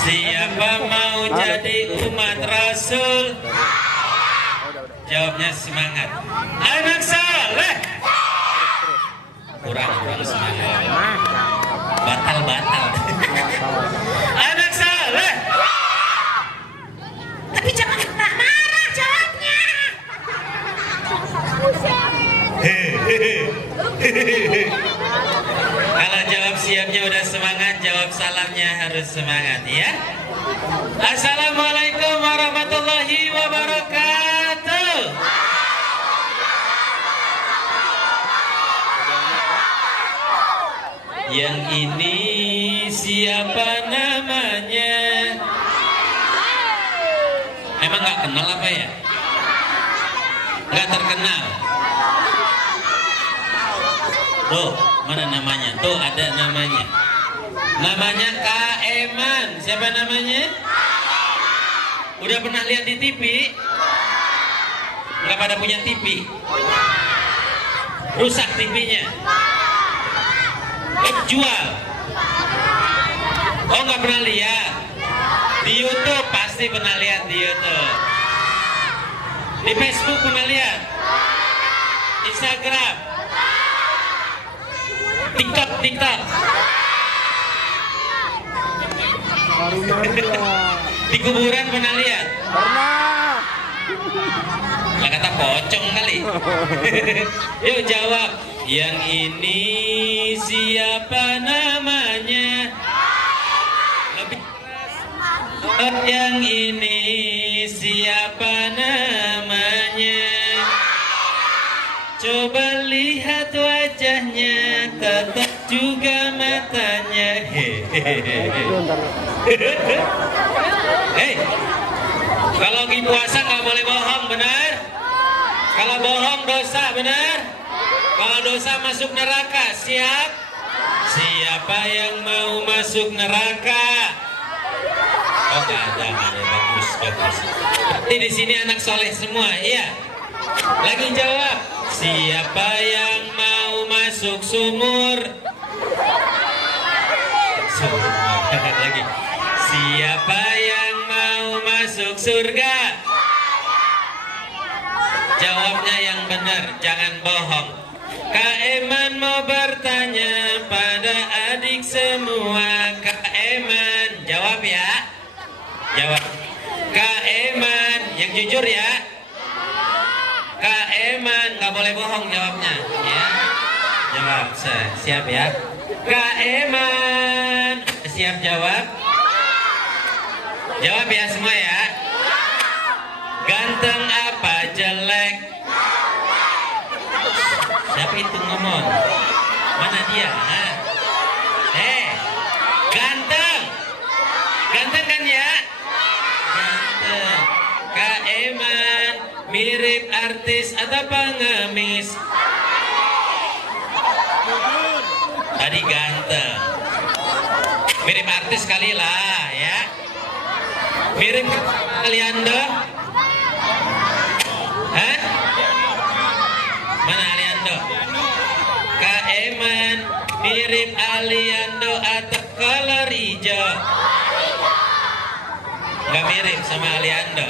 Siapa mau jadi umat Rasul? Jawabnya semangat. Anak saleh. Kurang semangat. Batal. Anak saleh. Tapi jangan marah jawabnya. Kalau jawab siapnya udah semangat, jawab salamnya harus semangat ya. Assalamualaikum warahmatullahi wabarakatuh. Yang ini siapa namanya? Emang nggak kenal apa ya? Nggak terkenal. Tuh, mana namanya? Tuh ada namanya. Namanya Kak Eman. Siapa namanya? Udah pernah lihat di TV? Nggak pada punya TV? Rusak TV-nya? Jual? Oh nggak pernah lihat? Di YouTube pasti pernah lihat di YouTube. Di Facebook pernah lihat? Instagram? TikTok. Di kuburan pernah lihat? Pernah. Lah kata pocong kali. Yuk jawab. Yang ini siapa namanya? Lebih keras. Yang ini siapa namanya? Coba lihat wajahnya, ketat juga matanya. Hei, kalau lagi puasa nggak boleh bohong, benar? Kalau bohong dosa, benar? Kalau dosa masuk neraka, siap? Siapa yang mau masuk neraka? Oh nggak ada, bagus. Berarti di sini anak soleh semua, iya? Lagi jawab. Siapa yang mau masuk sumur? Lagi. Siapa yang mau masuk surga? Jawabnya yang benar, jangan bohong. Kak Eman mau bertanya pada adik semua. Kak Eman, jawab ya. Jawab. Kak Eman, yang jujur ya. Kak Eman, nggak boleh bohong jawabnya, ya. Jawab, siap ya. Kak Eman, siap jawab. Jawab ya semua ya. Ganteng apa jelek? Siapa itu ngomong? Mana dia? Ganteng. Ganteng kan ya? Ganteng. Kak Eman mirip artis atau pengemis? Tadi ganteng. Mirip artis kali lah ya. Mirip Aliando? Hah? Mana Aliando? Kak Eman mirip Aliando atau kolor hijau? Gak mirip sama Aliando.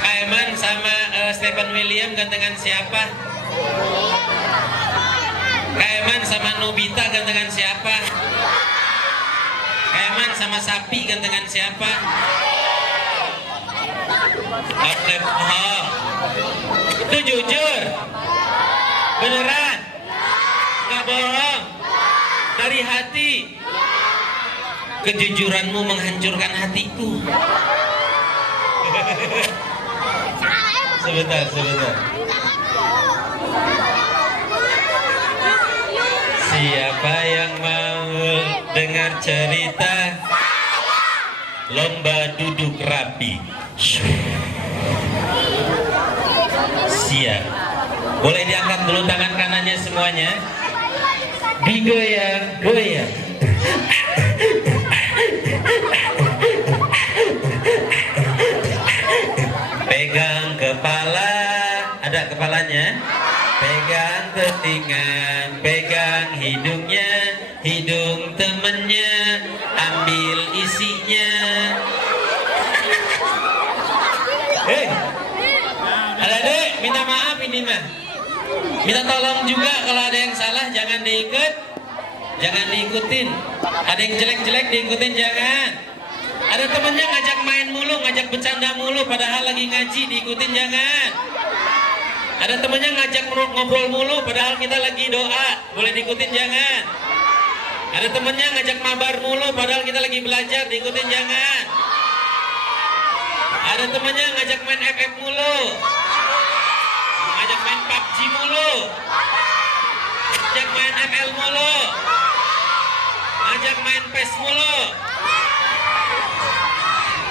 Kak Eman sama Stephen William gantengan siapa? Kak Eman sama Nobita gantengan siapa? Kak Eman sama sapi gantengan siapa? Gak boleh bohong. Itu jujur? Beneran? Gak bohong? Dari hati? Kejujuranmu menghancurkan hatiku. Sebentar. Siapa yang mau dengar cerita lomba duduk rapi? Siap. Boleh diangkat dulu tangan kanannya semuanya. Digoyang. Pegang kepala, ada kepalanya. Pegang telinga, pegang hidungnya, hidung temennya. Ambil isi nasinya. Adik, minta maaf ini mah. Minta tolong juga kalau ada yang salah jangan diikutin. Ada yang jelek-jelek diikutin jangan. Ada temennya ngajak main mulu, ngajak bercanda mulu, padahal lagi ngaji diikutin jangan. Ada temennya ngajak ngobrol mulu, padahal kita lagi doa, boleh diikutin jangan. Ada temennya ngajak mabar mulu, padahal kita lagi belajar, diikutin jangan. Ada temennya ngajak main FF mulu, ngajak main PUBG mulu, ngajak main ML mulu, ngajak main PES mulu,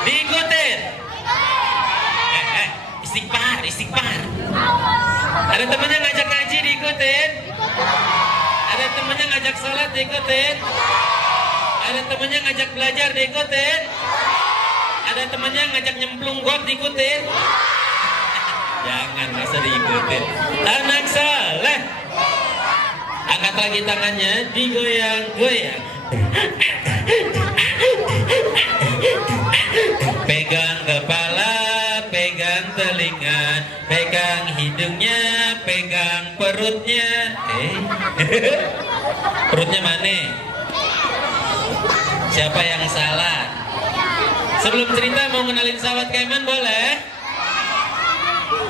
diikutin. Istighfar. Ada temennya ngajak ngaji diikutin. Ada temennya ngajak sholat diikutin. Ada temennya ngajak belajar diikutin. Ada temennya ngajak nyemplung got diikutin. Jangan, masa diikutin. Anak saleh, angkat lagi tangannya, digoyang-goyang. Pegang kepala, pegang telinga, pegang hidungnya, pegang perutnya. Perutnya mana? Siapa yang salah? Sebelum cerita mau kenalin sahabat Kaiman boleh?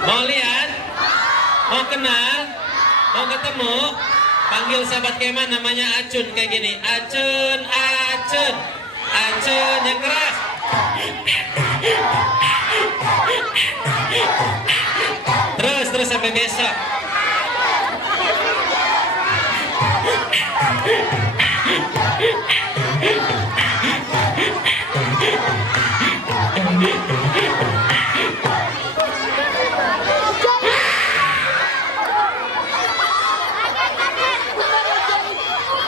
Mau lihat? Mau kenal? Mau ketemu? Panggil sahabat Kaiman namanya Acun kayak gini. Acun, Acun, Acun yang keras. Terus sampai besok.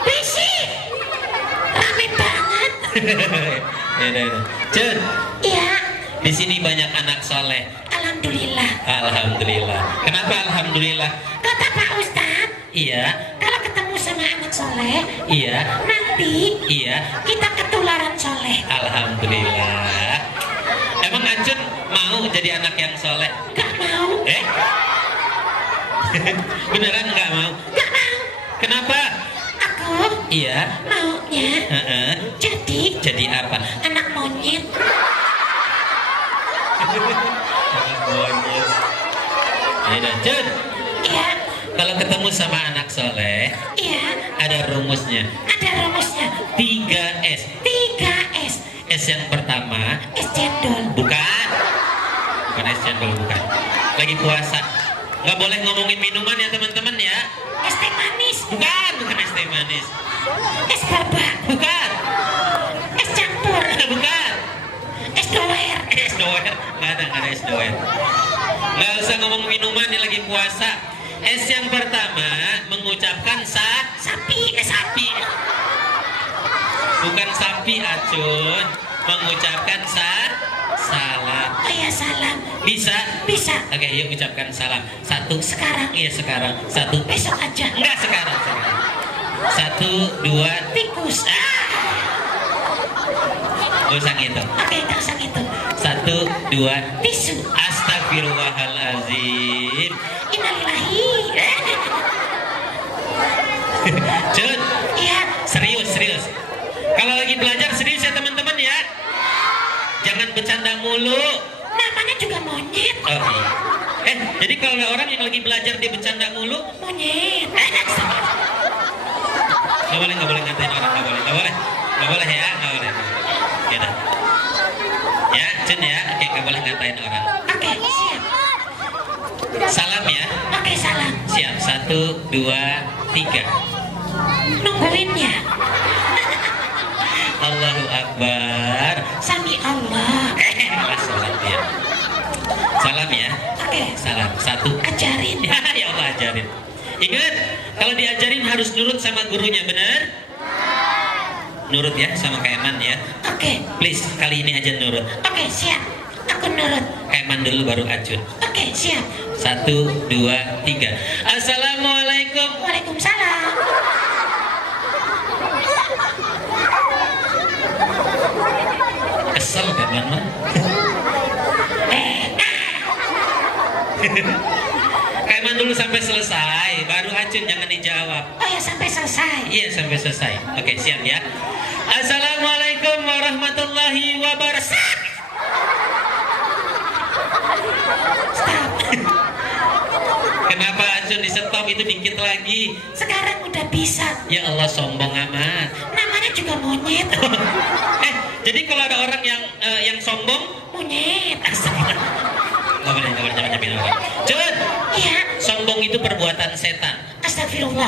Bersih. Rame banget. Ya. Cun. Iya. Di sini banyak anak soleh. Alhamdulillah. Alhamdulillah. Kenapa alhamdulillah? Kata Pak Ustadz, Iya. kalau ketemu sama anak soleh, Iya. nanti Iya. kita ketularan soleh. Alhamdulillah. Emang Acun mau jadi anak yang soleh? Gak mau. Beneran nggak mau? Gak mau. Kenapa? Aku Iya. maunya jadi apa? anak monyet. Anak monyet. Ya, Cun. Iya. Kalau ketemu sama anak soleh, Iya. ada rumusnya. Ada rumusnya. 3S. 3S. S yang pertama, Es cendol. bukan es cendol, bukan. Lagi puasa. Nggak boleh ngomongin minuman ya teman-teman ya. Es teh manis. Bukan es teh manis. Es boba. Bukan. Es campur. Bukan. Es doer. Es doer. Nggak ada es doer. Nggak usah ngomong minuman yang lagi puasa. S yang pertama mengucapkan sapi. Bukan sapi, Acun. Mengucapkan salam. Oh ya, salam. Bisa? Bisa. Oke, yuk ucapkan salam. Satu. Sekarang. Iya, sekarang. Satu. Besok aja. Enggak, sekarang. Satu, dua. Tikus. Gak usah gitu. Oke, gak usah gitu. Satu, dua. Tisu. Astagfirullahaladzim. Innalillahi. Cun, Iya. serius. Kalau lagi belajar serius ya teman-teman ya. Jangan bercanda mulu. Namanya juga monyet. Oh iya. Jadi kalau ada orang yang lagi belajar dia bercanda mulu, Monyet. nggak boleh ngatain orang, nggak boleh ya, nggak boleh. Ya dah. Ya, Cun ya, oke, nggak boleh ngatain orang. Oke, siap. Salam ya. Oke, salam. Siap, 1, 2, 3. Nungguin ya. Allahu Akbar. Sami Allah. Malah salam ya. Salam ya. Oke. Salam. 1. Ajarin. Ya Allah ajarin. Ingat, kalau diajarin harus nurut sama gurunya, benar? Nurut ya sama Kaiman ya. Oke. Please, kali ini aja nurut. Oke, siap. Aku nurut. Kaiman dulu baru Acun. Oke, siap. 1, 2, 3. Assalamualaikum. Waalaikumsalam. Ketahuan mah. Kaiman dulu sampai selesai, baru Acun jangan dijawab. Oh ya, sampai selesai. Iya, sampai selesai. Oke, siap ya. Assalamualaikum warahmatullahi wabarakatuh. Stop. Kenapa Acun di stop itu dikit lagi? Sekarang udah bisa. Ya Allah, sombong amat. Namanya juga monyet. Jadi kalau ada orang yang sombong, Monyet. nggak boleh nyamain orang. Cun, Iya. sombong itu perbuatan setan. Astagfirullah.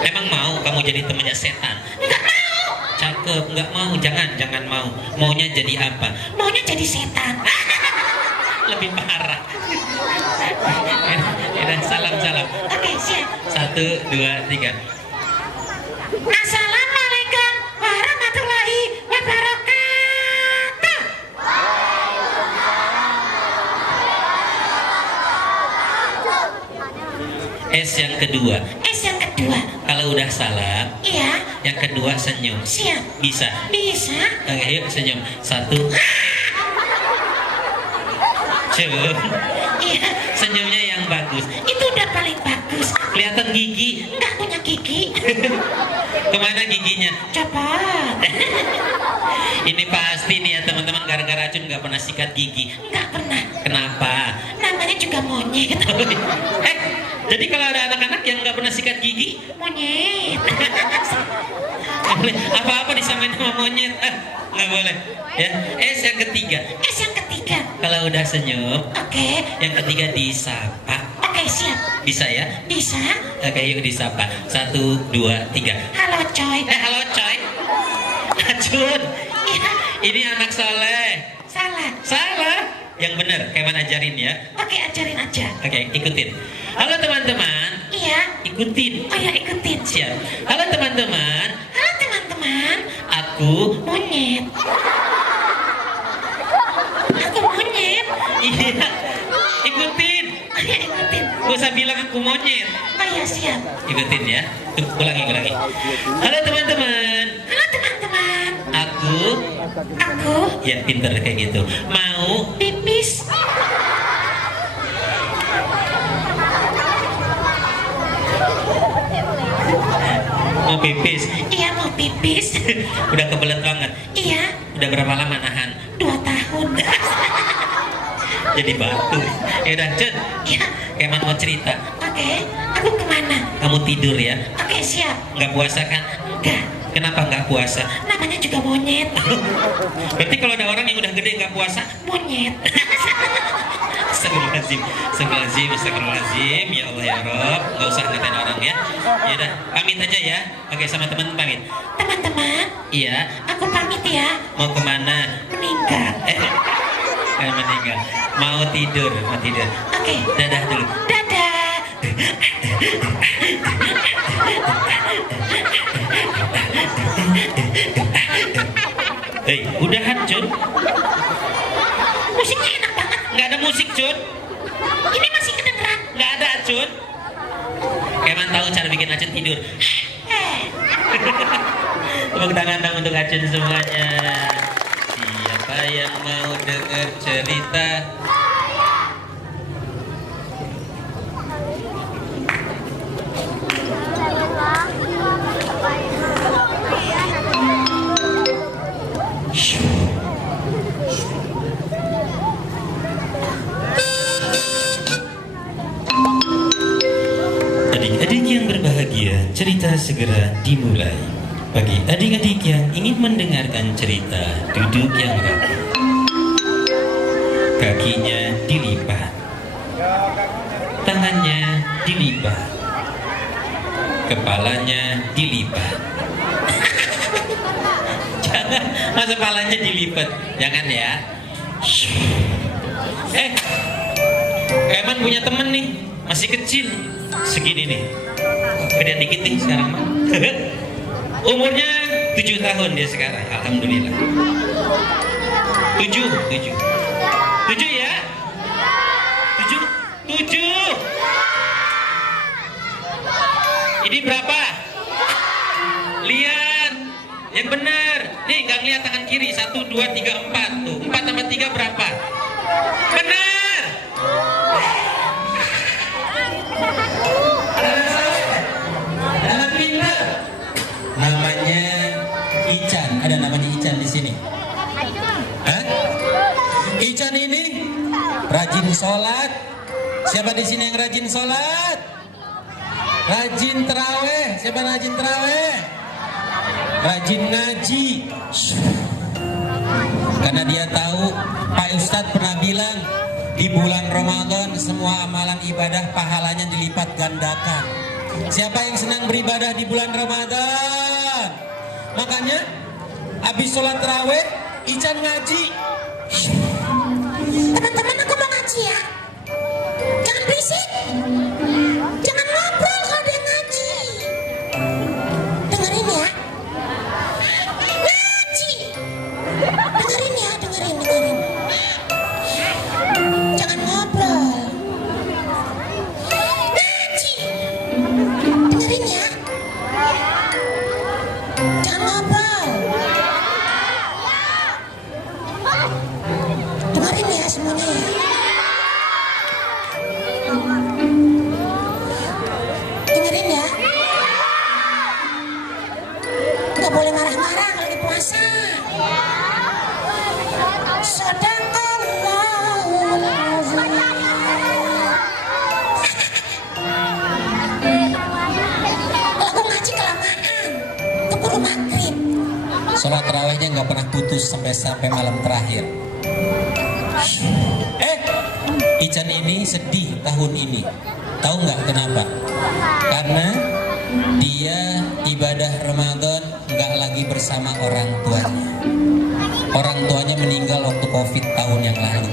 Emang mau kamu jadi temannya setan? Enggak mau. Cakep, nggak mau, jangan mau. Maunya jadi apa? Maunya jadi setan. Lebih parah. Ya, salam. Oke, siap. 1, 2, 3. Assalamualaikum warahmatullahi wabarakatuh. S yang kedua. S yang kedua. Kalau udah salam, Iya. yang kedua senyum. Siap. Bisa. Bisa. Oke, yuk senyum. 1. Cun, Iya. senyumnya yang bagus. Itu udah paling bagus. Kelihatan gigi. Enggak punya gigi. Kemana giginya? Copot. Ini pasti nih ya teman-teman, gara-gara Acun nggak pernah sikat gigi. Enggak pernah. Kenapa? Namanya juga monyet. Jadi kalau ada anak-anak yang nggak pernah sikat gigi, Monyet. nggak boleh apa-apa disamain sama monyet. Nggak boleh. Ya. S yang ketiga. S yang ketiga. Kalau udah senyum, Oke. yang ketiga disapa. Oke, siap. Bisa ya? Bisa. Oke, yuk disapa. 1, 2, 3. Halo, coy. Halo coy. Acun, Iya. ini anak soleh. Salah. Salah. Yang benar, kayak mana ajarin ya. Oke, ajarin aja. Oke, ikutin. Halo teman-teman, Iya. ikutin. Oh ya, ikutin. Siap. Halo teman-teman, Halo teman-teman. aku Monyet. Aku monyet. iya. Ikutin. Oh ya, ikutin. Gak usah bilang aku monyet. Oh ya, siap. Ikutin ya. Tuh, ulangi. Halo teman-teman, Halo teman-teman. aku Aku ya pinter kayak gitu. Mau pipis. mau pipis. Iya, mau pipis. Udah kebelet banget. Iya, Udah berapa lama nahan? 2 tahun. Jadi batu. Ya udah, Cun. Iya. Keman mau cerita. Oke, aku kemana? Kamu tidur ya? Oke, siap. Nggak puasa kan? Enggak. Kenapa nggak puasa? Namanya juga monyet. Berarti kalau ada orang yang udah gede nggak puasa? Monyet. Astagfirullahaladzim. Ya Allah ya Rob, nggak usah ngatain orang ya. Ya udah, pamit aja ya. Oke, sama teman pamit. Teman-teman, Iya, aku pamit ya. mau kemana? Meninggal. Meninggal. Mau tidur. Oke. Dadah dulu. Dadah. Hei, udahan Cun. Musiknya enak banget. Nggak ada musik Cun. Ini masih kedengeran. Nggak ada Cun. Keman tahu cara bikin Acun tidur. Tepuk tangan dong untuk Acun semuanya. Siapa yang mau dengar cerita? Adik-adik yang berbahagia, cerita segera dimulai. Bagi adik-adik yang ingin mendengarkan cerita, duduk yang rapi. Kakinya dilipat, tangannya dilipat, kepalanya dilipat. Jangan, masa kepalanya dilipat. Jangan ya. Eman punya temen nih, masih kecil, segini nih. Gedean dikit nih sekarang mah. Umurnya 7 tahun dia sekarang, alhamdulillah. 7 ya? 7. Ini berapa? Lihat, yang benar. Nih, nggak ngeliat tangan kiri. 1, 2, 3, 4. Tuh, 4 tambah 3 berapa? Benar. Anak pintar. Namanya Ican. Ada namanya Ican di sini. Hah? Ican ini rajin sholat. Siapa di sini yang rajin sholat? Rajin terawih. Siapa rajin terawih? Rajin ngaji. Karena dia tahu Pak Ustadz pernah bilang di bulan Ramadan semua amalan ibadah pahalanya dilipat gandakan. Siapa yang senang beribadah di bulan Ramadan? Makanya habis sholat terawih Ican ngaji. Teman-teman, aku mau ngaji ya. Jangan berisik. Jangan ngobrol kalau dia ngaji. Dengerin ya. Ngaji. Dengerin ya, dengerin. Jangan ngobrol. Ngaji. Dengerin ya. Jangan ngobrol. Dengerin ya semuanya ya. Dengerin ya. Gak boleh marah-marah kalau lagi puasa. Sadaqallahul azim. Kalau aku ngaji kelamaan, keburu maghrib. Sholat terawihnya nggak pernah putus sampai malam terakhir. Ican ini sedih tahun ini. Tahu nggak kenapa? Karena dia ibadah Ramadan nggak lagi bersama orang tuanya. Orang tuanya meninggal waktu Covid tahun yang lalu.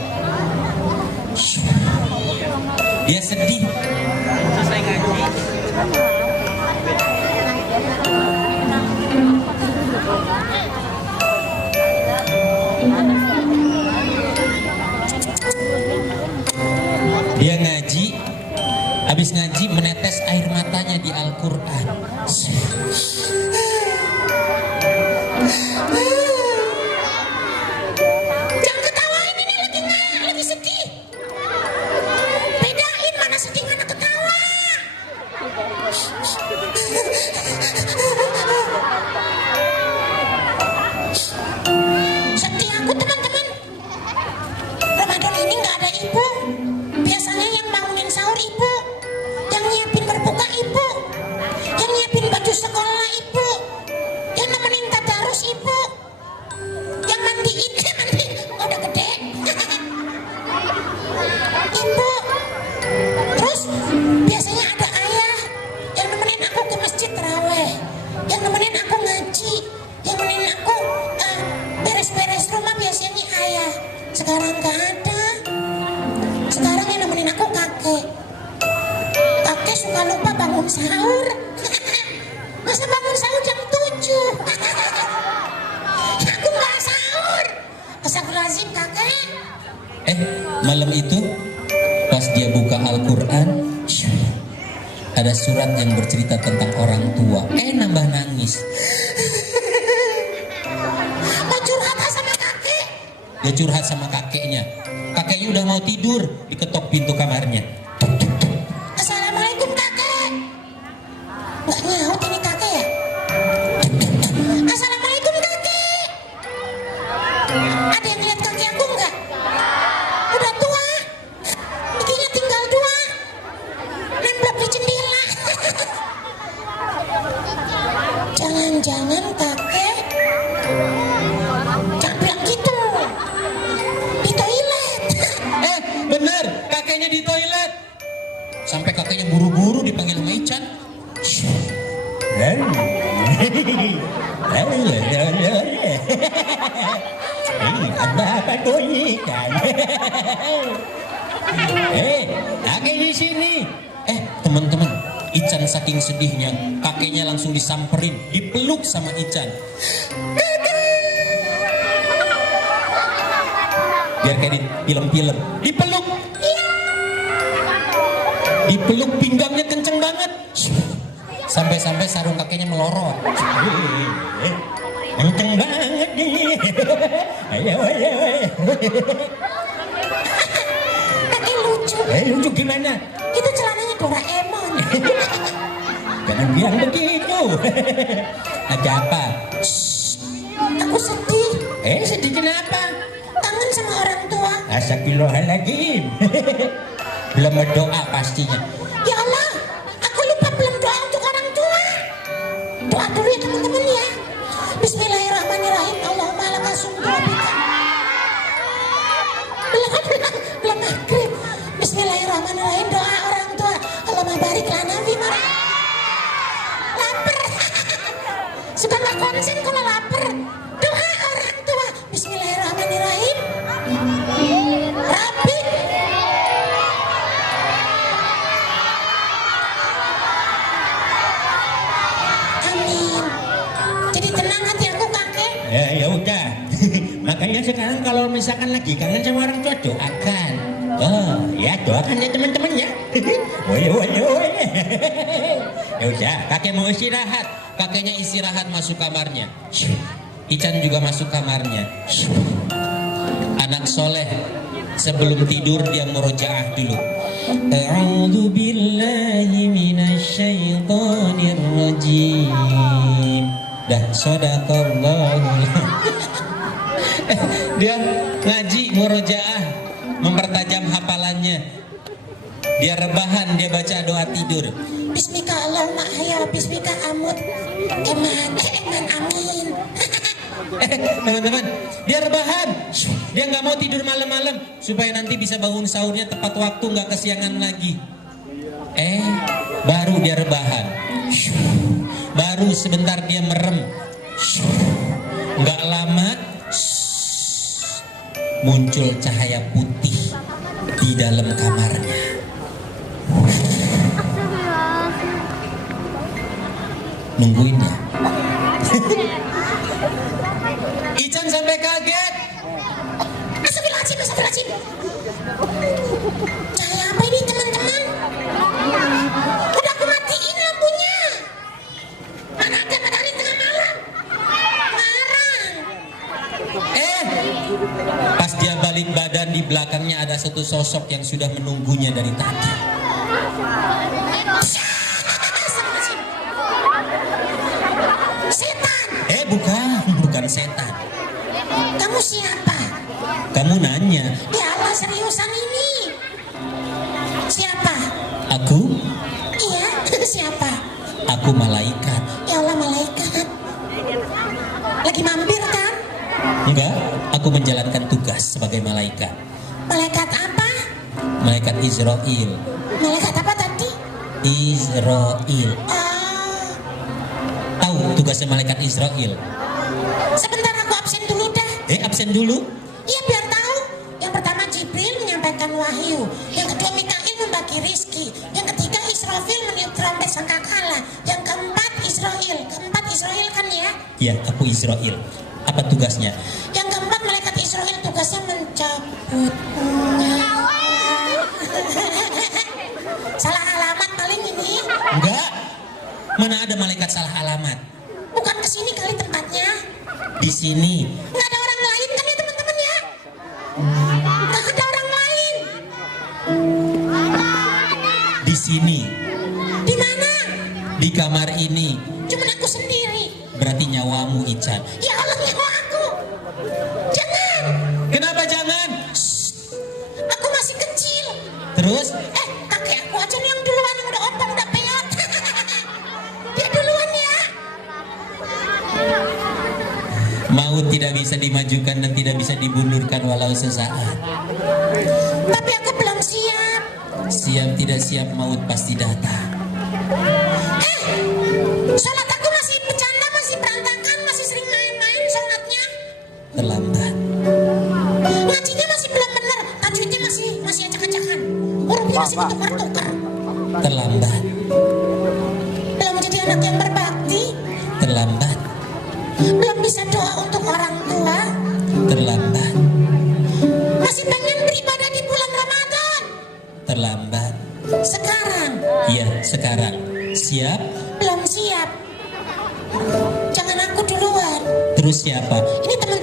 Dia sedih. Selesai ngaji. Dia ngaji, habis ngaji menetes air matanya di Al-Quran. Jangan ketawain, ini lagi sedih. Bedain mana sedih mana ketawa. Sedih aku teman-teman. Ramadan ini nggak ada ibu. Biasanya yang bangunin sahur ibu, yang nyiapin berbuka ibu, yang nyiapin baju sekolah ibu, yang nemenin tadarus ibu, yang mandiin udah gede ibu. Terus biasanya ada ayah yang nemenin aku ke masjid terawih, yang nemenin aku ngaji, yang nemenin aku beres-beres rumah. Biasanya ayah. Sekarang gak ada. Sekarang yang nemenin aku kakek. Kakek suka lupa bangun sahur. Masa bangun sahur jam 7? Aku gak sahur. Astagfirullahaladzim kakek. Malam itu pas dia buka Al-Quran, ada surat yang bercerita tentang orang tua. Nambah nangis. Mau curhat sama kakek. Dia curhat sama kakeknya. Kakeknya udah mau tidur, diketok pintu kamarnya. Assalamualaikum kakek. Nggak nyaut ini kakek ya? Assalamualaikum kakek. Ada yang lihat kaki aku nggak? Udah tua. Giginya tinggal 2. Nembak di jendela. Jangan-jangan kakek. Jangan bilang gitu. Di toilet. Bener, kakeknya di toilet. Sampai kakeknya buru-buru dipanggil sama Ican. Ada apa tuh Ican? Kakek di sini. Teman-teman, Ican saking sedihnya, kakeknya langsung disamperin, dipeluk sama Ican. Biar kayak di film-film, dipeluk. Dipeluk pinggangnya kenceng banget. Sampai-sampai sarung kakeknya melorot. Kenceng banget Ayo, ayo, ayo. Kakek lucu. Lucu gimana? Itu celananya Doraemon. Jangan bilang begitu. Ada apa? Aku sedih. Sedih kenapa? Kangen sama orang tua. Astagfirullahaladzim. Belum berdoa pastinya. Ya Allah, aku lupa belum doa untuk orang tua. Doa dulu ya teman-teman ya. Bismillahirrahmanirrahim. Allahumma laka sumtu wa bika. Belum maghrib. Bismillahirrahmanirrahim. Doa orang tua. Allahumma barik lana fima. Lapar. Suka nggak konsen kalau lapar. Doa orang tua. Bismillahirrahmanirrahim. Rabbi. Amin. Jadi tenang hati aku kakek. Ya udah. Makanya sekarang kalau misalkan lagi kangen sama orang tua doakan. Oh ya doakan ya teman-teman ya. Woy. Ya udah, kakek mau istirahat. Kakeknya istirahat masuk kamarnya. Ican juga masuk kamarnya. Anak soleh sebelum tidur dia murojaah dulu. A'udzu billahi minasyaitonir rajim. Dah sadaqallahul. Dia ngaji murojaah, mempertajam hafalannya. Dia rebahan, dia baca doa tidur. Bismika Allahumma ahya, bismika amut. Eman, amin. Teman-teman, dia rebahan. Dia nggak mau tidur malam-malam supaya nanti bisa bangun sahurnya tepat waktu, nggak kesiangan lagi. Baru dia rebahan. Baru sebentar dia merem. Nggak lama muncul cahaya putih di dalam kamarnya. Nungguin ya. Ican sampai kaget. Astagfirullahaladzim. Cahaya apa ini teman-teman? Udah aku matiin lampunya. Mana ada matahari tengah malam? Larang. Pas dia balik badan, di belakangnya ada satu sosok yang sudah menunggunya dari tadi. Setan. Bukan setan. Kamu siapa? Kamu nanya. Ya Allah, seriusan ini. Siapa? Aku Iya, siapa? Aku malaikat. Ya Allah, malaikat. Lagi mampir kan? Enggak, aku menjalankan tugas sebagai malaikat. Malaikat apa? Malaikat Israel. Malaikat apa tadi? Israel. Oh, Tahu tugasnya malaikat Israel? sebentar aku absen dulu dah. Absen dulu. Iya, biar tahu. Yang pertama Jibril menyampaikan wahyu. Yang kedua Mikail membagi rizki. Yang ketiga Israfil meniup trompet sangkakala. Yang keempat Israel. Keempat Israel kan ya? Ya, aku Israel. Apa tugasnya? Yang keempat malaikat Israel tugasnya mencabut nyawa. Salah alamat paling ini. Enggak. Mana ada malaikat salah alamat? Bukan kesini kali tempatnya. Di sini. Nggak ada orang lain kan ya teman-teman ya? Nggak ada orang lain. Di sini. Di mana? Di kamar ini. Cuman aku sendiri. Berarti nyawamu, Ican. Ya Allah, nyawa aku. Jangan. Kenapa jangan? Aku masih kecil. Terus? Kakek aku aja nih yang duluan, yang udah ompong, udah peot. Dia duluan ya. Maut tidak bisa dimajukan dan tidak bisa dibundurkan walau sesaat. Tapi aku belum siap. Siap tidak siap maut pasti datang. Sholat aku masih bercanda, masih berantakan, masih sering main-main sholatnya. Terlambat. Ngajinya masih belum benar, tajwidnya masih acak-acakan. Hurufnya masih ditukar-tukar. Terlambat. Belum jadi anak yang berbakti. Terlambat. Belum bisa doa untuk orang tua. Terlambat. Masih pengen beribadah di bulan Ramadan. Terlambat. Sekarang Iya, sekarang. Siap? belum siap. Jangan aku duluan. Terus siapa? Ini teman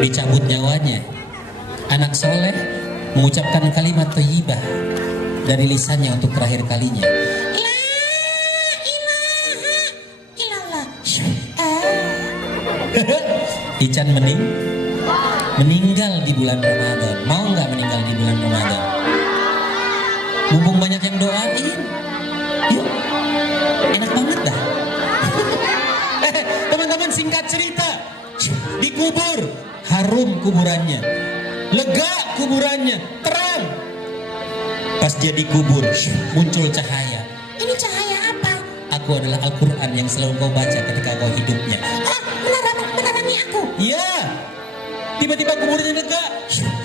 dicabut nyawanya. Anak soleh mengucapkan kalimat thayyibah dari lisannya untuk terakhir kalinya. La ilaha illallah. Ican meninggal di bulan Ramadan. Mau nggak meninggal di bulan Ramadan? Mumpung banyak yang doain, yuk, enak banget dah. Teman-teman, singkat cerita, dikubur, harum kuburannya, lega kuburannya, terang. Pas dia dikubur, muncul cahaya. Ini cahaya apa? Aku adalah Al-Quran yang selalu kau baca ketika kau hidupnya. Oh, menerangi aku. Iya, tiba-tiba kuburnya lega.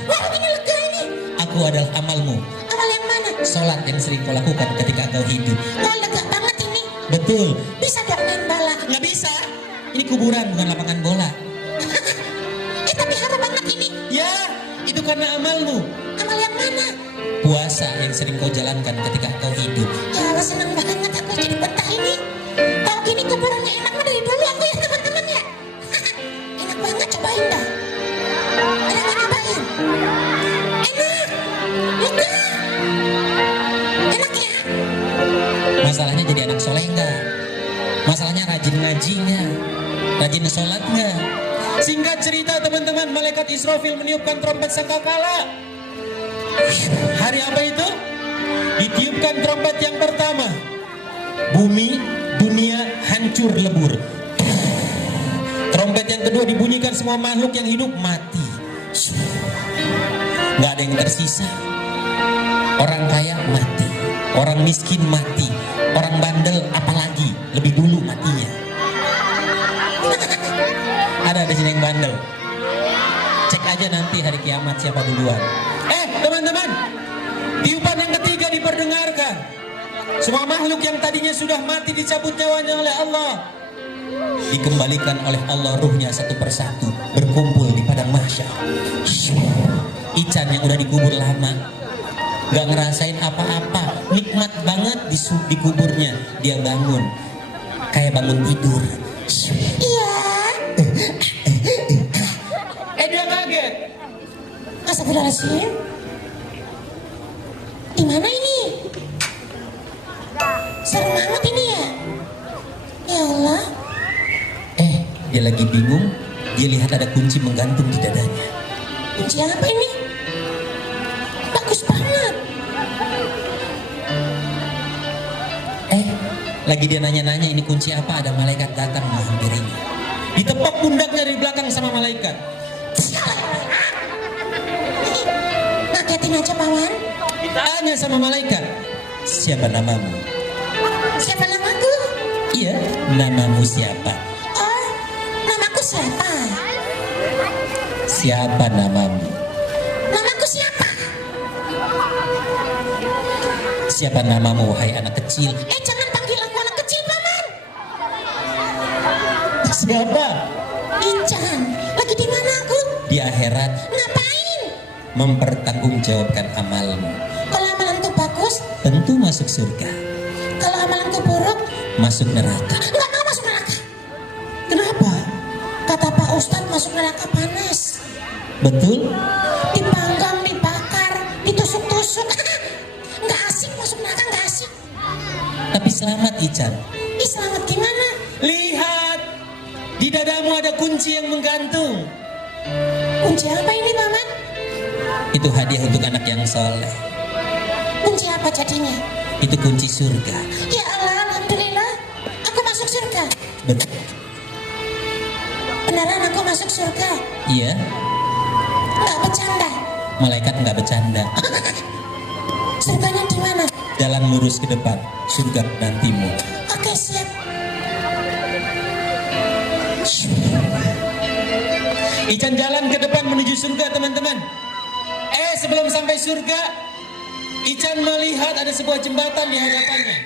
Wah, ini lega ini. Aku adalah amalmu, Amal yang mana? sholat yang sering kau lakukan ketika kau hidup. Wah, lega banget ini. Betul. Bisa dong main bola. Nggak bisa. Ini kuburan bukan lapangan bola. Tapi harum banget ini. Ya, itu karena amalmu. Amal yang mana? Puasa yang sering kau jalankan ketika kau hidup. Ya Allah, senang banget aku jadi betah ini. Kalau gini kuburannya enak mah dari dulu aku ya teman-teman ya. Enak banget, cobain dah. Ada nggak nyobain? Enak. Lega. Enak ya. Masalahnya jadi anak soleh nggak? Masalahnya rajin ngaji nggak? Rajin sholat nggak? Singkat cerita teman-teman, malaikat Israfil meniupkan trompet sangkakala. Hari apa itu? Ditiupkan trompet yang pertama. Bumi, dunia hancur lebur. Trompet yang kedua dibunyikan, semua makhluk yang hidup mati. Nggak ada yang tersisa. Orang kaya mati, orang miskin mati, orang bandel apalagi lebih dulu matinya. Ada di sini yang bandel. Cek aja nanti hari kiamat siapa duluan. Teman-teman, tiupan yang ketiga diperdengarkan. Semua makhluk yang tadinya sudah mati dicabut nyawanya oleh Allah, dikembalikan oleh Allah ruhnya satu persatu, berkumpul di padang mahsyar. Ican yang udah dikubur lama, gak ngerasain apa-apa, nikmat banget di kuburnya. Dia bangun kayak bangun tidur. Iya. Dia kaget. Astagfirullahaladzim. Di mana ini? Serem banget ini ya. Ya Allah. Dia lagi bingung. Dia lihat ada kunci menggantung di dadanya. Kunci apa ini? Bagus banget. Lagi dia nanya-nanya ini kunci apa, ada malaikat datang menghampirinya. Ditepok pundaknya dari belakang sama malaikat. Ngagetin aja paman. Ditanya sama malaikat, siapa namamu? Siapa namaku? Iya, namamu siapa? Oh, namaku siapa? Siapa namamu? Namaku siapa? Siapa namamu, wahai anak kecil? Jangan panggil aku anak kecil, paman. Siapa? Ican. Lagi di mana aku? Di akhirat. Ngapain? Mempertanggungjawabkan amalmu. Kalau amalanku bagus, Tentu masuk surga. kalau amalanku buruk, Masuk neraka. nggak mau masuk neraka. Kenapa? Kata Pak Ustadz, masuk neraka panas. Betul? Dipanggang, dibakar, ditusuk-tusuk. Nggak asik masuk neraka, nggak asik. Tapi selamat Ican. Ih, selamat gimana? Lihat, di dadamu ada kunci yang menggantung. Kunci apa ini, paman? Itu hadiah untuk anak yang soleh. Kunci apa jadinya? Itu kunci surga. Ya Allah, alhamdulillah. Aku masuk surga. Betul. Beneran aku masuk surga. Iya, Nggak bercanda. malaikat nggak bercanda. Surganya di mana? Jalan lurus ke depan, surga nantimu. Oke, siap. Ican jalan ke depan menuju surga, teman-teman. Sebelum sampai surga, Ican melihat ada sebuah jembatan di hadapannya.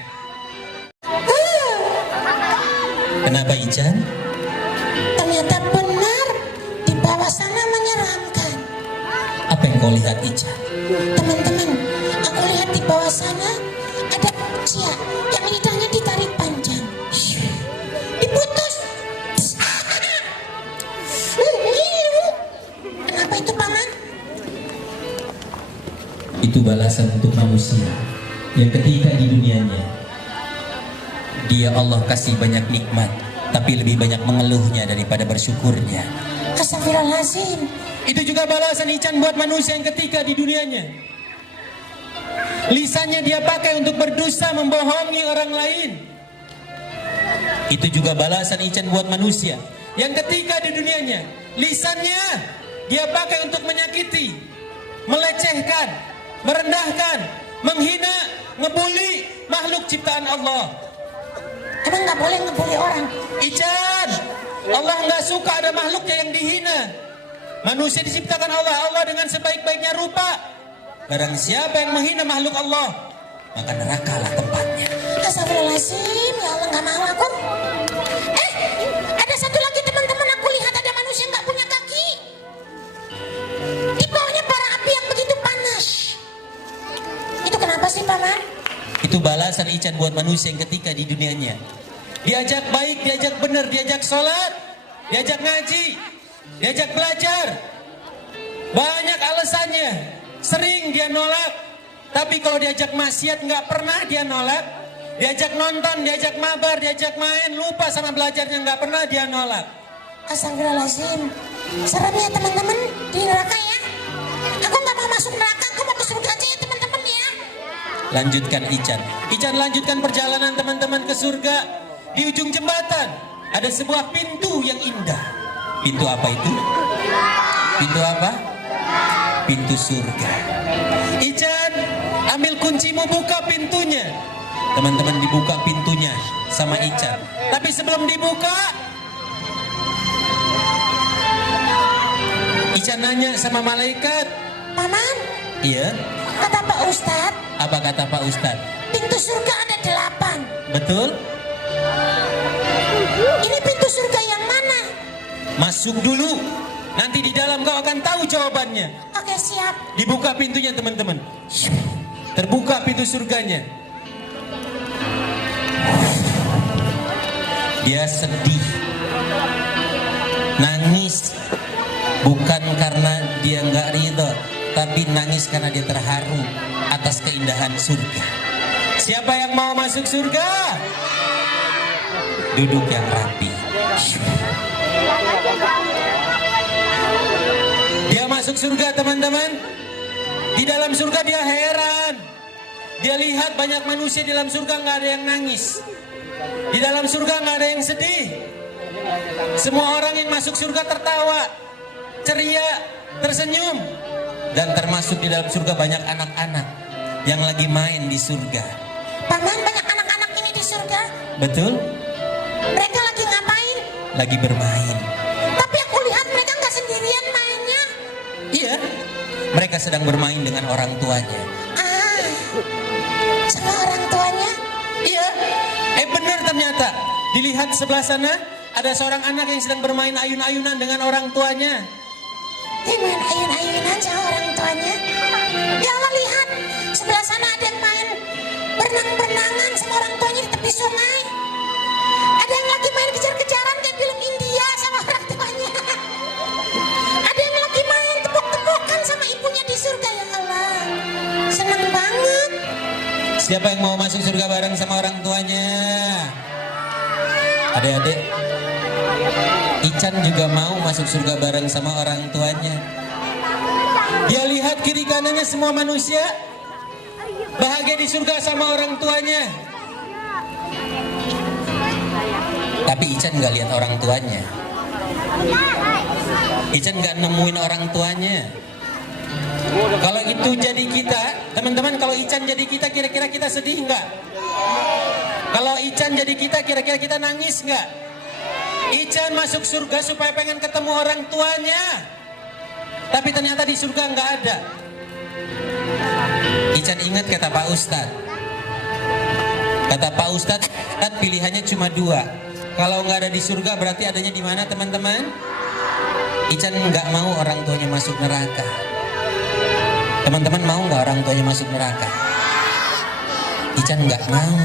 Kenapa Ican? Ternyata benar di bawah sana menyeramkan. Apa yang kau lihat Ican? Teman-teman, aku lihat di bawah sana ada manusia yang lidahnya ditarik panjang. Diputus. Itu balasan untuk manusia yang ketika di dunianya dia Allah kasih banyak nikmat, tapi lebih banyak mengeluhnya daripada bersyukurnya. Astagfirullahaladzim. Itu juga balasan Ican buat manusia yang ketika di dunianya lisannya dia pakai untuk berdosa, membohongi orang lain. Itu juga balasan Ican buat manusia yang ketika di dunianya lisannya dia pakai untuk menyakiti, melecehkan, merendahkan, menghina, ngebully makhluk ciptaan Allah. Emang nggak boleh ngebully orang? Ican, Allah nggak suka ada makhluknya yang dihina. Manusia diciptakan Allah dengan sebaik-baiknya rupa. Barang siapa yang menghina makhluk Allah, maka nerakalah tempatnya. Astagfirullahaladzim, ya Allah nggak mau aku. Ada satu lagi teman-teman, aku lihat ada manusia nggak punya kaki. Di bawahnya bara api yang begitu panas. Itu kenapa sih, Paman? Itu balasan Ican buat manusia yang ketika di dunianya diajak baik, diajak benar, diajak sholat, diajak ngaji, diajak belajar. Banyak alasannya, sering dia nolak. Tapi kalau diajak maksiat nggak pernah dia nolak. Diajak nonton, diajak mabar, diajak main, lupa sama belajarnya, nggak pernah dia nolak. Astagfirullahaladzim. Serem ya teman-teman di neraka ya. Aku nggak mau masuk neraka, aku mau ke surga aja ya teman-teman ya. Lanjutkan Ican. Ican lanjutkan perjalanan teman-teman ke surga. Di ujung jembatan ada sebuah pintu yang indah. Pintu apa itu? Pintu apa? Pintu surga. Ican, ambil kuncimu, buka pintunya. Teman-teman dibuka pintunya sama Ican. Tapi sebelum dibuka, Ican nanya sama malaikat. Paman, Iya? kata Pak Ustadz, Apa kata Pak Ustadz? pintu surga ada 8. Betul? Ini pintu surga yang mana? Masuk dulu. Nanti di dalam kau akan tahu jawabannya. Oke, siap. Dibuka pintunya teman-teman. Terbuka pintu surganya. Dia sedih, nangis, bukan karena dia nggak ridho, tapi nangis karena dia terharu atas keindahan surga. Siapa yang mau masuk surga? Duduk yang rapi. Dia masuk surga teman-teman. Di dalam surga dia heran. Dia lihat banyak manusia di dalam surga, nggak ada yang nangis. Di dalam surga nggak ada yang sedih. Semua orang yang masuk surga tertawa, ceria, tersenyum. Dan termasuk di dalam surga banyak anak-anak yang lagi main di surga. Paman, banyak anak-anak ini di surga. Betul? Mereka lagi ngapain? Lagi bermain. Tapi aku lihat mereka nggak sendirian mainnya. Iya, mereka sedang bermain dengan orang tuanya. Sama orang tuanya. Iya, benar ternyata. Dilihat sebelah sana, ada seorang anak yang sedang bermain ayun-ayunan dengan orang tuanya. Dia main ayun-ayunan sama orang tuanya. Ya Allah, lihat. Sebelah sana ada yang main berenang-berenangan sama orang tuanya di tepi sungai. Ada yang lagi main kejar-kejaran kayak film India sama orang tuanya. Ada yang lagi main tepuk-tepukan sama ibunya di surga. Ya Allah, senang banget. Siapa yang mau masuk surga bareng sama orang tuanya? Adik-adik, Ican juga mau masuk surga bareng sama orang tuanya. Dia lihat kiri kanannya semua manusia bahagia di surga sama orang tuanya. Tapi Ican nggak lihat orang tuanya. Ican nggak nemuin orang tuanya. Kalau itu jadi kita, teman-teman, kalau Ican jadi kita, kira-kira kita sedih nggak? Kalau Ican jadi kita, kira-kira kita nangis nggak? Ican masuk surga supaya pengen ketemu orang tuanya, tapi ternyata di surga nggak ada. Ican ingat kata Pak Ustadz. Kata Pak Ustadz, pilihannya cuma 2. Kalau nggak ada di surga, berarti adanya di mana, teman-teman? Ican nggak mau orang tuanya masuk neraka. Teman-teman mau nggak orang tuanya masuk neraka? Ican nggak mau.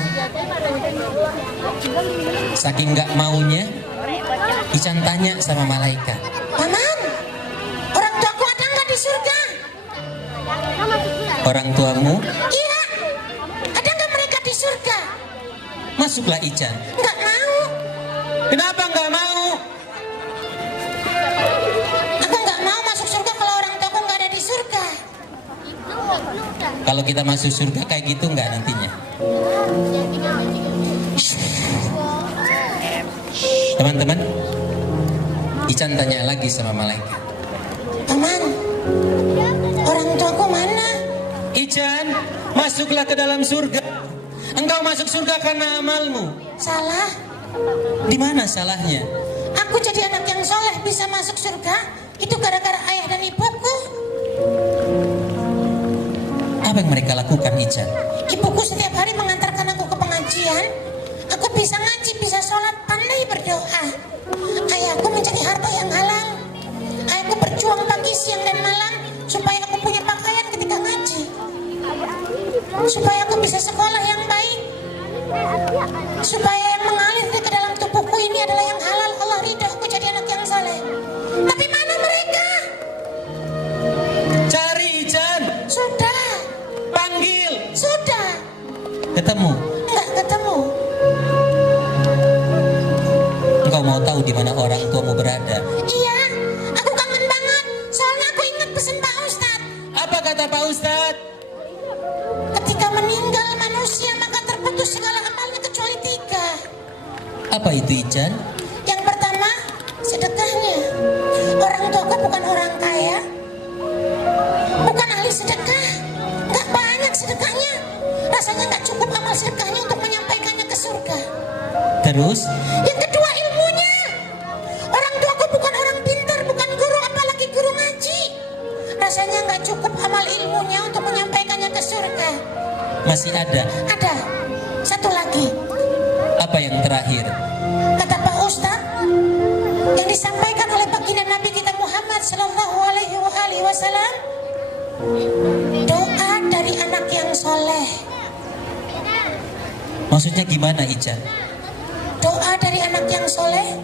Saking nggak maunya, Ican tanya sama malaikat. Paman, orang tuaku ada nggak di surga? Orang tuamu? Iya. Ada nggak mereka di surga? Masuklah Ican. Nggak mau. Kenapa nggak mau? Aku nggak mau masuk surga kalau orang tuaku nggak ada di surga. Kalau kita masuk surga kayak gitu nggak nantinya? Teman-teman, Ican tanya lagi sama malaikat. Paman, orang tuaku mana? Ican, masuklah ke dalam surga. Engkau masuk surga karena amalmu. Salah. Di mana salahnya? Aku jadi anak yang soleh bisa masuk surga. Itu gara-gara ayah dan ibuku. Apa yang mereka lakukan, Ican? Ibuku setiap hari mengantarkan aku ke pengajian. Aku bisa ngaji, bisa sholat, pandai berdoa. Ayahku mencari harta yang halal. Ayahku berjuang pagi, siang, dan malam supaya aku punya pakaian ketika ngaji. Supaya aku bisa sekolah yang baik. Supaya yang mengalir ke dalam tubuhku ini adalah yang halal. Allah ridha aku jadi anak yang saleh. Tapi mana mereka? Cari, Ican. Sudah. Panggil. Sudah. Ketemu. Enggak ketemu. Engkau mau tahu di mana orang tuamu berada? Iya, aku kangen banget. Soalnya aku ingat pesan Pak Ustadz. Apa kata Pak Ustadz? Ketika meninggal manusia maka terputus segala amalnya kecuali 3. Apa itu, Ican? Yang pertama, sedekahnya. Orang tuaku bukan orang kaya, bukan ahli sedekah. Nggak banyak sedekahnya. Rasanya nggak cukup amal sedekahnya untuk menyampaikannya ke surga. Terus? Yang kedua, ilmunya. Orang tuaku bukan orang pintar, bukan guru, apalagi guru ngaji. Rasanya nggak cukup amal ilmunya untuk menyampaikannya ke surga. Masih ada? Ada. Satu lagi. Apa yang terakhir? Kata Pak Ustadz, yang disampaikan oleh baginda Nabi kita Muhammad Sallallahu Alaihi Wasallam, doa dari anak yang soleh. Maksudnya gimana, Ican? Doa dari anak yang soleh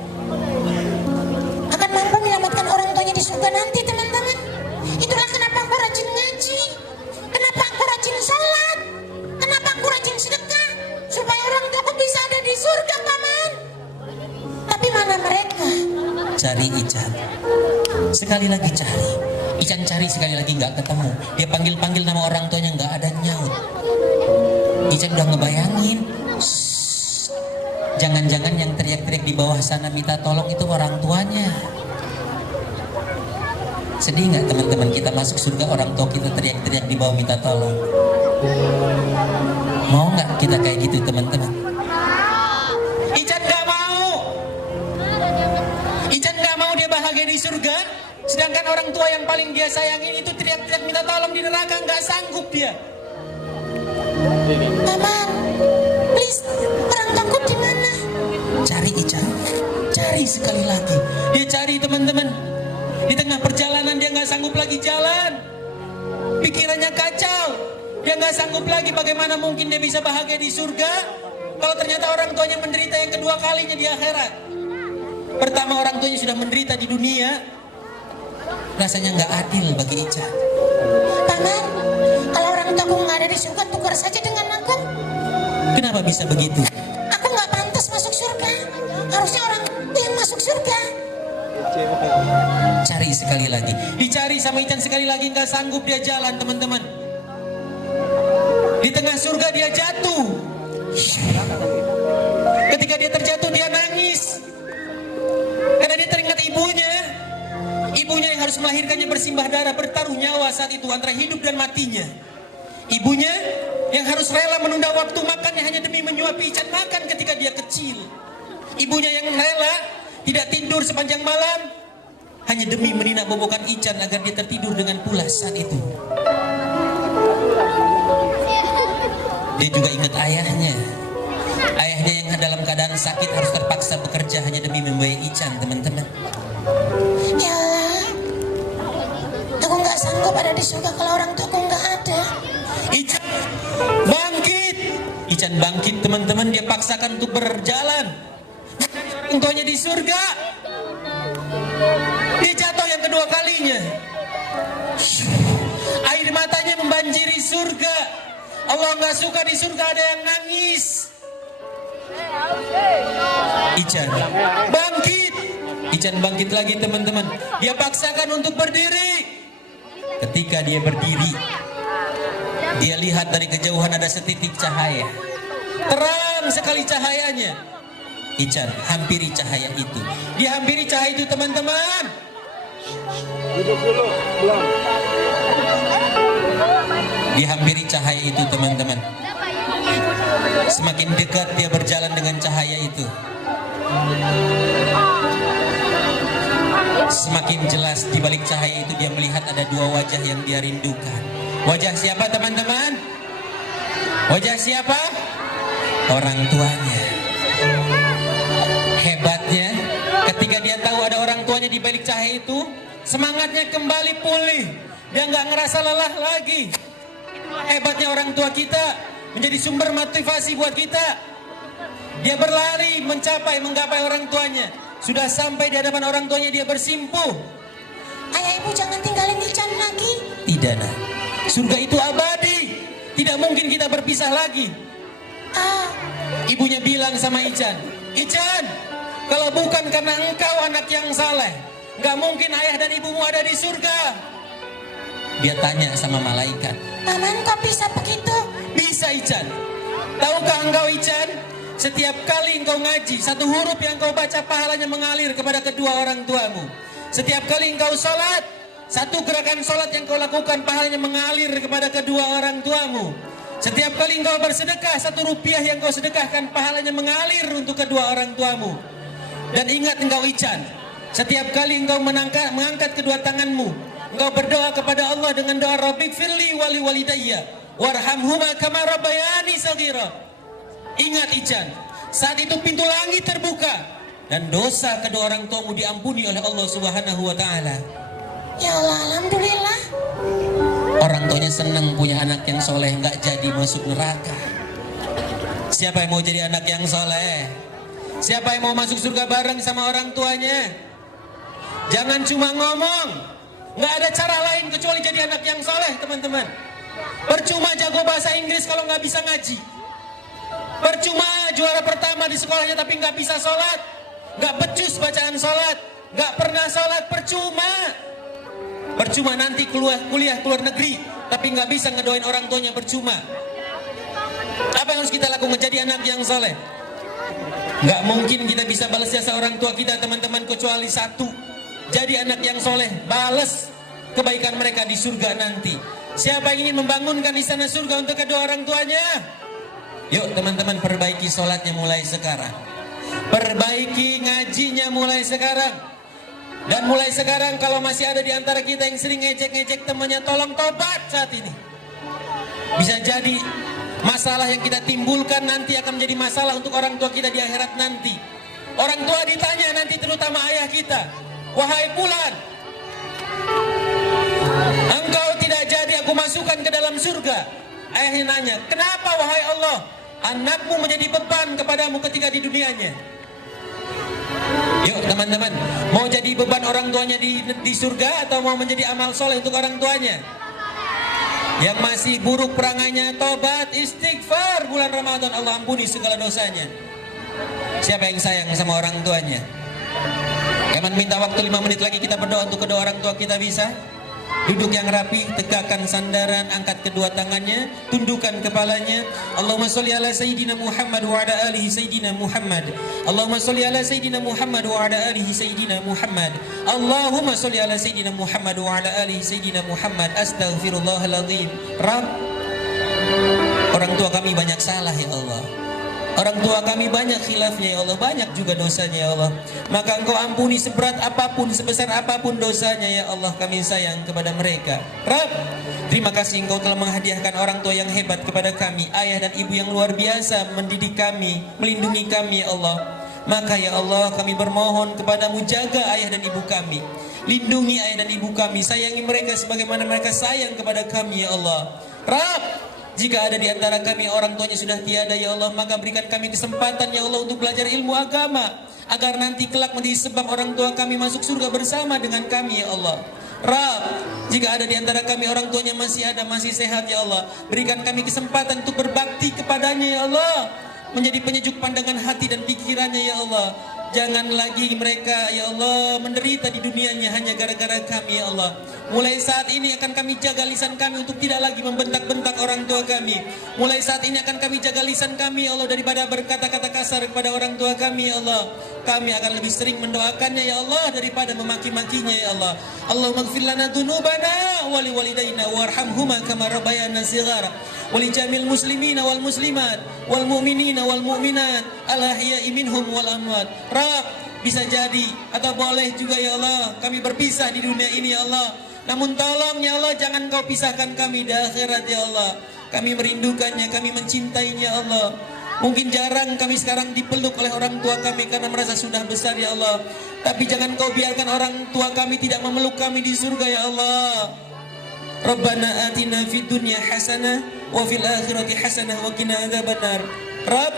akan mampu menyelamatkan orang tuanya di surga nanti, teman-teman. Itulah kenapa aku rajin ngaji, kenapa aku rajin sholat, kenapa aku rajin sedekah, supaya orang tuaku bisa ada di surga, paman. Tapi mana mereka? Cari, Ican. Sekali lagi cari. Ican cari sekali lagi nggak ketemu. Dia panggil-panggil nama orang tuanya nggak ada nyaut. Ican udah ngebayangin. Jangan-jangan yang teriak-teriak di bawah sana minta tolong itu orang tuanya. Sedih nggak teman-teman kita masuk surga orang tua kita teriak-teriak di bawah minta tolong? Mau nggak kita kayak gitu teman-teman? Ican nggak mau. Ican nggak mau dia bahagia di surga. Sedangkan orang tua yang paling dia sayangin itu teriak-teriak minta tolong di neraka, nggak sanggup dia. Paman, please, orang tuaku di mana? Cari, Ican, cari sekali lagi. Dia cari teman-teman. Di tengah perjalanan dia nggak sanggup lagi jalan. Pikirannya kacau. Dia nggak sanggup lagi bagaimana mungkin dia bisa bahagia di surga kalau ternyata orang tuanya menderita yang kedua kalinya di akhirat. Pertama orang tuanya sudah menderita di dunia. Rasanya nggak adil bagi Ican. Paman, kalau orang tuaku nggak ada di surga, tukar saja dengan aku. Kenapa bisa begitu? Aku nggak pantas masuk surga. Harusnya orang yang masuk surga. Cari sekali lagi. Dicari sama Ican sekali lagi nggak sanggup dia jalan teman-teman. Di tengah surga dia jatuh. Ketika dia terjatuh dia nangis. Karena dia teringat ibunya. Ibunya yang harus melahirkannya bersimbah darah, bertaruh nyawa saat itu antara hidup dan matinya. Ibunya yang harus rela menunda waktu makannya hanya demi menyuapi Ican makan ketika dia kecil. Ibunya yang rela tidak tidur sepanjang malam hanya demi meninak bobokan Ican agar dia tertidur dengan pulas saat itu. Dia juga ingat ayahnya. Ayahnya yang dalam keadaan sakit harus terpaksa bekerja hanya demi membiayai Ican, teman-teman. Ya Allah, aku nggak sanggup ada di surga kalau orang tuaku nggak ada. Ican bangkit. Ican bangkit teman-teman. Dia paksakan untuk berjalan. Orang tuanya di surga. Dia jatuh yang kedua kalinya. Air matanya membanjiri surga. Allah nggak suka di surga ada yang nangis. Ican bangkit. Ican bangkit lagi teman-teman. Dia paksakan untuk berdiri. Ketika dia berdiri, dia lihat dari kejauhan ada setitik cahaya. Terang sekali cahayanya. Ican hampiri cahaya itu. Dia hampiri cahaya itu teman-teman. Dihampiri cahaya itu teman-teman. Semakin dekat dia berjalan dengan cahaya itu, semakin jelas di balik cahaya itu dia melihat ada dua wajah yang dia rindukan. Wajah siapa teman-teman? Wajah siapa? Orang tuanya. Hebatnya ketika dia tahu ada orang tuanya di balik cahaya itu, semangatnya kembali pulih. Dia nggak ngerasa lelah lagi. Hebatnya orang tua kita, menjadi sumber motivasi buat kita. Dia berlari menggapai orang tuanya. Sudah sampai di hadapan orang tuanya, dia bersimpuh. Ayah ibu jangan tinggalin Ican lagi. Tidak nak, surga itu abadi. Tidak mungkin kita berpisah lagi. Ibunya bilang sama Ican, Ican, kalau bukan karena engkau anak yang saleh, gak mungkin ayah dan ibumu ada di surga. Dia tanya sama malaikat, Paman kok bisa begitu? bisa Ican. Tahukah engkau Ican, setiap kali engkau ngaji, satu huruf yang engkau baca pahalanya mengalir kepada kedua orang tuamu. Setiap kali engkau sholat, satu gerakan sholat yang kau lakukan pahalanya mengalir kepada kedua orang tuamu. Setiap kali engkau bersedekah, satu rupiah yang kau sedekahkan pahalanya mengalir untuk kedua orang tuamu. Dan ingat engkau Ican, setiap kali engkau mengangkat kedua tanganmu, engkau berdoa kepada Allah dengan doa Rabbik firli wali walidayya warhamhuma kama rabbayani saghira. Ingat Ican, saat itu pintu langit terbuka dan dosa kedua orang tuamu diampuni oleh Allah Subhanahu wa taala. Ya Allah, alhamdulillah. Orang tuanya senang punya anak yang soleh, nggak jadi masuk neraka. Siapa yang mau jadi anak yang soleh? Siapa yang mau masuk surga bareng sama orang tuanya? Jangan cuma ngomong. Nggak ada cara lain kecuali jadi anak yang soleh teman-teman. Percuma jago bahasa Inggris kalau nggak bisa ngaji. Percuma juara pertama di sekolahnya tapi nggak bisa sholat. Nggak becus bacaan sholat. Nggak pernah sholat, percuma. Percuma nanti kuliah keluar negeri tapi nggak bisa ngedoain orang tuanya, percuma. Apa yang harus kita lakukan menjadi anak yang soleh? Nggak mungkin kita bisa balas jasa orang tua kita teman-teman kecuali satu. Jadi anak yang soleh, balas kebaikan mereka di surga nanti. Siapa yang ingin membangunkan istana surga untuk kedua orang tuanya? Yuk teman-teman, perbaiki sholatnya mulai sekarang. Perbaiki ngajinya mulai sekarang. Dan mulai sekarang kalau masih ada di antara kita yang sering ngejek-ngejek temannya, tolong tobat saat ini. Bisa jadi masalah yang kita timbulkan nanti akan menjadi masalah untuk orang tua kita di akhirat nanti. Orang tua ditanya nanti, terutama ayah kita, wahai Fulan, engkau tidak jadi aku masukkan ke dalam surga. Ayahnya nanya, kenapa wahai Allah, anakmu menjadi beban kepadamu ketika di dunianya? Yuk teman-teman, mau jadi beban orang tuanya di surga atau mau menjadi amal soleh untuk orang tuanya? Yang masih buruk perangainya, tobat, istighfar bulan Ramadan, Allah ampuni segala dosanya. Siapa yang sayang sama orang tuanya? Eman minta waktu 5 menit lagi kita berdoa untuk kedua orang tua kita, bisa? Duduk yang rapi, tegakkan sandaran, angkat kedua tangannya, tundukkan kepalanya. Allahumma sholli ala Sayyidina Muhammad wa ala alihi Sayyidina Muhammad. Allahumma sholli ala Sayyidina Muhammad wa ala alihi Sayyidina Muhammad. Allahumma sholli ala Sayyidina Muhammad wa ala alihi Sayyidina Muhammad. Astaghfirullahaladzim. Rabb, orang tua kami banyak salah ya Allah. Orang tua kami banyak khilafnya ya Allah, banyak juga dosanya ya Allah. Maka Engkau ampuni seberat apapun, sebesar apapun dosanya ya Allah, kami sayang kepada mereka. Rabb, terima kasih Engkau telah menghadiahkan orang tua yang hebat kepada kami, ayah dan ibu yang luar biasa mendidik kami, melindungi kami ya Allah. Maka ya Allah, kami bermohon kepadamu, jaga ayah dan ibu kami, lindungi ayah dan ibu kami, sayangi mereka sebagaimana mereka sayang kepada kami ya Allah. Rabb, jika ada di antara kami orang tuanya sudah tiada ya Allah, maka berikan kami kesempatan ya Allah untuk belajar ilmu agama, agar nanti kelak menjadi sebab orang tua kami masuk surga bersama dengan kami ya Allah. Rabb, Jika ada di antara kami orang tuanya masih ada, masih sehat ya Allah, berikan kami kesempatan untuk berbakti kepadanya ya Allah, menjadi penyejuk pandangan hati dan pikirannya ya Allah. Jangan lagi mereka ya Allah menderita di dunianya hanya gara-gara kami ya Allah. Mulai saat ini akan kami jaga lisan kami untuk tidak lagi membentak-bentak orang tua kami. Mulai saat ini akan kami jaga lisan kami ya Allah daripada berkata-kata kasar kepada orang tua kami ya Allah. Kami akan lebih sering mendoakannya ya Allah daripada memaki-makinya ya Allah. Allahumma ighfir lana dzunubana wa liwalidayna warhamhuma kama rabbayana shighara. Walijamil muslimina wal muslimat wal mu'minina wal mu'minat al ahya'i minhum wal amwat. Rabb, bisa jadi atau boleh juga ya Allah kami berpisah di dunia ini ya Allah. Namun tolong ya Allah jangan kau pisahkan kami di akhirat ya Allah. Kami merindukannya, kami mencintainya ya Allah. Mungkin jarang kami sekarang dipeluk oleh orang tua kami karena merasa sudah besar ya Allah. Tapi jangan kau biarkan orang tua kami tidak memeluk kami di surga ya Allah. Rabbana atina fid dunya hasanah wa fil akhirati hasanah wa qina adzabannar. Rabb,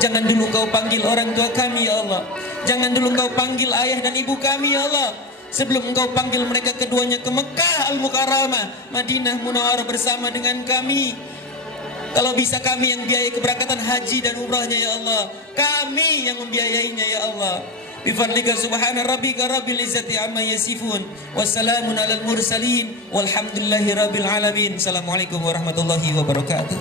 jangan dulu kau panggil orang tua kami ya Allah. Jangan dulu kau panggil ayah dan ibu kami ya Allah. Sebelum engkau panggil mereka keduanya ke Mekah Al-Mukarramah, Madinah Munawwarah bersama dengan kami. Kalau bisa kami yang biayai keberangkatan haji dan umrahnya ya Allah. Kami yang membiayainya ya Allah. Bifadlika subhana rabbika rabbil izzati amma yasifun. Wassalamun alal mursalin. Walhamdulillahi rabbil alamin. Assalamualaikum warahmatullahi wabarakatuh.